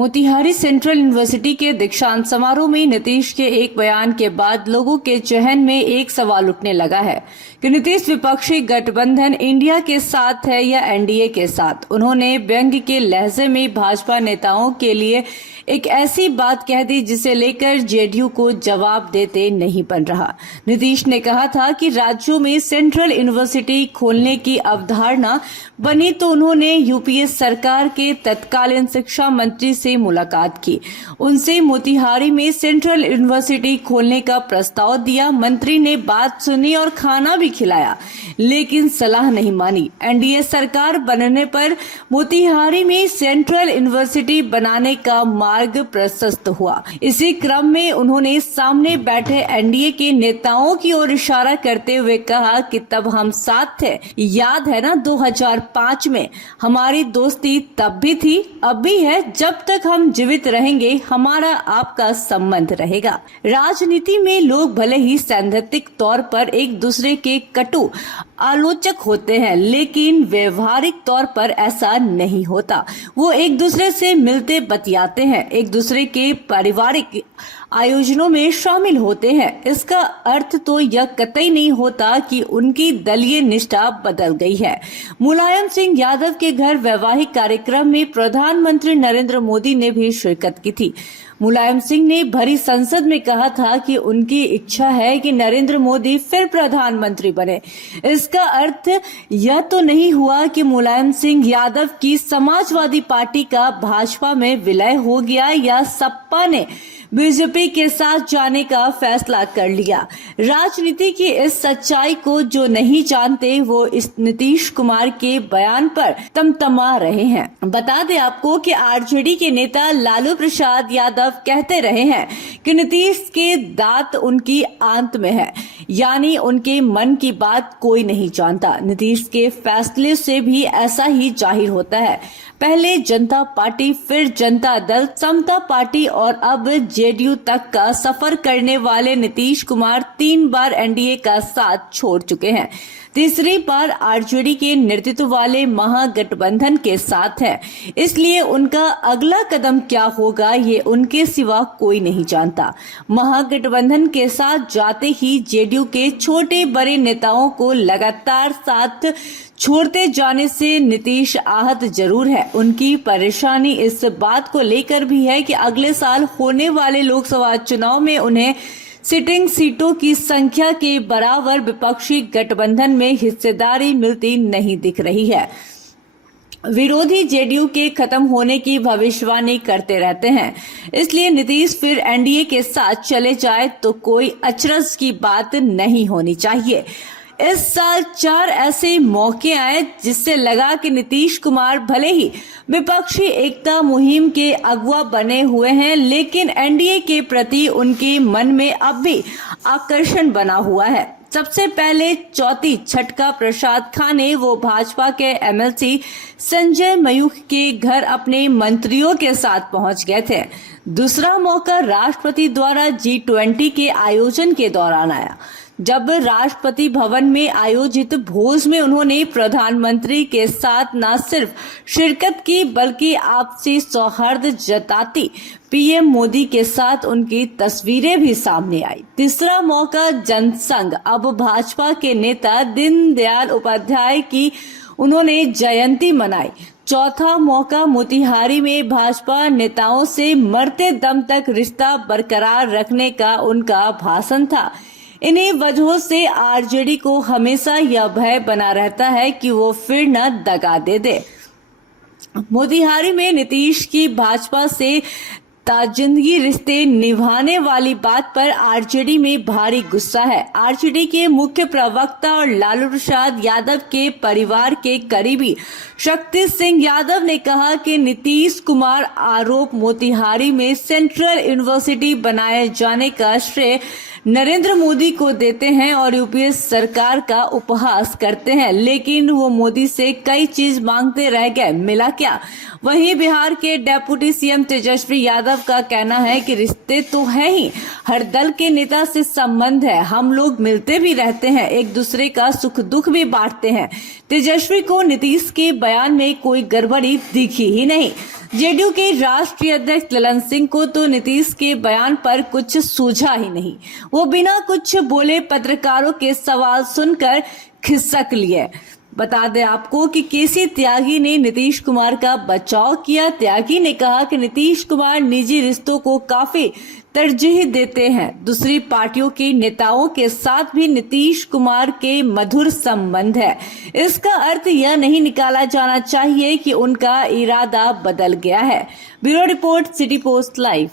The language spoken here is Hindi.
मोतिहारी सेंट्रल यूनिवर्सिटी के दीक्षांत समारोह में नीतीश के एक बयान के बाद लोगों के जहन में एक सवाल उठने लगा है कि नीतीश विपक्षी गठबंधन इंडिया के साथ है या एनडीए के साथ। उन्होंने व्यंग्य के लहजे में भाजपा नेताओं के लिए एक ऐसी बात कह दी जिसे लेकर जेडीयू को जवाब देते नहीं बन रहा। नीतीश ने कहा था कि राज्यों में सेंट्रल यूनिवर्सिटी खोलने की अवधारणा बनी तो उन्होंने यूपीए सरकार के तत्कालीन शिक्षा मंत्री से मुलाकात की, उनसे मोतिहारी में सेंट्रल यूनिवर्सिटी खोलने का प्रस्ताव दिया। मंत्री ने बात सुनी और खाना भी खिलाया, लेकिन सलाह नहीं मानी। एनडीए सरकार बनने पर मोतिहारी में सेंट्रल यूनिवर्सिटी बनाने का मार्ग प्रशस्त हुआ। इसी क्रम में उन्होंने सामने बैठे एनडीए के नेताओं की ओर इशारा करते हुए कहा कि तब हम साथ थे, याद है ना 2005 में हमारी दोस्ती तब भी थी, अब भी है। जब तक हम जीवित रहेंगे हमारा आपका संबंध रहेगा। राजनीति में लोग भले ही सैद्धांतिक तौर पर एक दूसरे के कटु आलोचक होते हैं, लेकिन व्यवहारिक तौर पर ऐसा नहीं होता। वो एक दूसरे से मिलते बतियाते हैं, एक दूसरे के पारिवारिक आयोजनों में शामिल होते हैं। इसका अर्थ तो यह कतई नहीं होता कि उनकी दलीय निष्ठा बदल गई है। मुलायम सिंह यादव के घर वैवाहिक कार्यक्रम में प्रधानमंत्री नरेंद्र मोदी ने भी शिरकत की थी। मुलायम सिंह ने भरी संसद में कहा था कि उनकी इच्छा है कि नरेंद्र मोदी फिर प्रधानमंत्री बने। इसका अर्थ यह तो नहीं हुआ कि मुलायम सिंह यादव की समाजवादी पार्टी का भाजपा में विलय हो गया या सपा ने बीजेपी के साथ जाने का फैसला कर लिया। राजनीति की इस सच्चाई को जो नहीं जानते वो इस नीतीश कुमार के बयान पर तमतमा रहे हैं। बता दें आपको कि आरजेडी के नेता लालू प्रसाद यादव कहते रहे हैं कि नीतीश के दांत उनकी आंत में है, यानी उनके मन की बात कोई नहीं जानता। नीतीश के फैसले से भी ऐसा ही जाहिर होता है। पहले जनता पार्टी, फिर जनता दल, समता पार्टी और अब जेडीयू तक का सफर करने वाले नीतीश कुमार 3 बार एनडीए का साथ छोड़ चुके हैं। तीसरी बार आरजेडी के नेतृत्व वाले महागठबंधन के साथ है। इसलिए उनका अगला कदम क्या होगा ये उनके सिवा कोई नहीं जानता। महागठबंधन के साथ जाते ही जेडीयू के छोटे बड़े नेताओं को लगातार साथ छोड़ते जाने से नीतीश आहत जरूर है। उनकी परेशानी इस बात को लेकर भी है कि अगले साल होने वाले लोकसभा चुनाव में उन्हें सिटिंग सीटों की संख्या के बराबर विपक्षी गठबंधन में हिस्सेदारी मिलती नहीं दिख रही है। विरोधी जेडीयू के खत्म होने की भविष्यवाणी करते रहते हैं, इसलिए नीतीश फिर एनडीए के साथ चले जाए तो कोई अचरज की बात नहीं होनी चाहिए। इस साल 4 ऐसे मौके आए जिससे लगा कि नीतीश कुमार भले ही विपक्षी एकता मुहिम के अगुवा बने हुए हैं, लेकिन एनडीए के प्रति उनके मन में अब भी आकर्षण बना हुआ है। सबसे पहले चौथी छटका प्रसाद खाने वो भाजपा के एमएलसी संजय मयूख के घर अपने मंत्रियों के साथ पहुंच गए थे। दूसरा मौका राष्ट्रपति द्वारा G20 के आयोजन के दौरान आया, जब राष्ट्रपति भवन में आयोजित भोज में उन्होंने प्रधानमंत्री के साथ न सिर्फ शिरकत की बल्कि आपसी सौहार्द जताती पीएम मोदी के साथ उनकी तस्वीरें भी सामने आई। तीसरा मौका जनसंघ, अब भाजपा के नेता दीनदयाल उपाध्याय की उन्होंने जयंती मनाई। चौथा मौका मोतिहारी में भाजपा नेताओं से मरते दम तक रिश्ता बरकरार रखने का उनका भाषण था। इन्हीं वजहों से आरजेडी को हमेशा यह भय बना रहता है कि वो फिर न दगा दे दे। मोतिहारी में नीतीश की भाजपा से ताजिंदगी रिश्ते निभाने वाली बात पर आरजेडी में भारी गुस्सा है। आरजेडी के मुख्य प्रवक्ता और लालू प्रसाद यादव के परिवार के करीबी शक्ति सिंह यादव ने कहा कि नीतीश कुमार आरोप मोतिहारी में सेंट्रल यूनिवर्सिटी बनाए जाने का श्रेय नरेंद्र मोदी को देते हैं और यूपीए सरकार का उपहास करते हैं, लेकिन वो मोदी से कई चीज मांगते रह गए, मिला क्या? वहीं बिहार के डेप्यूटी सीएम तेजस्वी यादव का कहना है कि रिश्ते तो है ही, हर दल के नेता से संबंध है, हम लोग मिलते भी रहते हैं, एक दूसरे का सुख दुख भी बांटते हैं। तेजस्वी को नीतीश के बयान में कोई गड़बड़ी दिखी ही नहीं। जेडीयू के राष्ट्रीय अध्यक्ष ललन सिंह को तो नीतीश के बयान पर कुछ सूझा ही नहीं। वो बिना कुछ बोले पत्रकारों के सवाल सुनकर खिसक लिए। बता दें आपको कि केसी त्यागी ने नीतीश कुमार का बचाव किया। त्यागी ने कहा कि नीतीश कुमार निजी रिश्तों को काफी तरजीह देते हैं। दूसरी पार्टियों के नेताओं के साथ भी नीतीश कुमार के मधुर संबंध है। इसका अर्थ यह नहीं निकाला जाना चाहिए कि उनका इरादा बदल गया है। Bureau report, city post live.